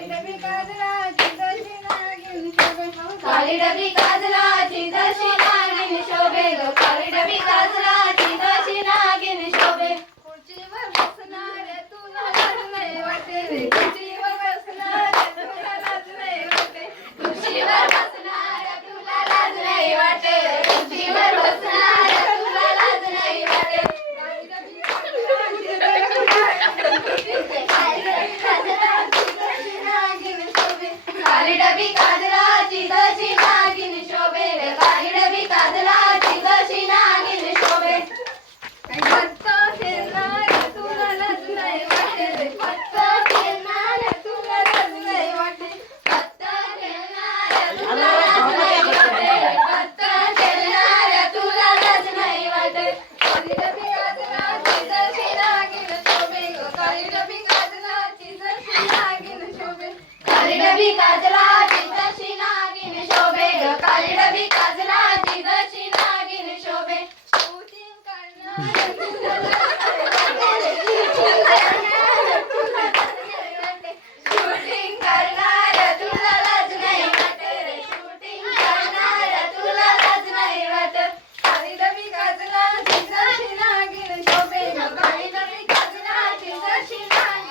डबी काजलाची जशी नागिन शोभे काळी डबी काजलाची जशी नागिन शोभे ग काळी डबी काजलाची जशी नागिन शोभे खुर्चीवर बसणाऱ्या तुला लाज नाही वाटे रे खुर्चीवर बसणाऱ्या तुला लाज नाही वाटे खुर्चीवर बसणाऱ्या तुला लाज नाही वाटे खुर्चीवर बसणाऱ्या तुला लाज नाही वाटे काळी डबी काजलाची जशी नागिन शोभे काळी डबी काजलाची जशी नागिन शोभे काळी डबी काजलाची जशी नागिन शोभे फक्त खेळणाऱ्या तुला लाज नाही वाटे रे फक्त खेळणाऱ्या तुला लाज नाही वाटे फक्त खेळणाऱ्या तुला लाज नाही वाटे फक्त खेळणाऱ्या तुला लाज नाही वाटे काळी डबी काजलाची जशी नागिन शोभे काळी डबी काजलाची जशी नागिन शोभे काळी डबी काजला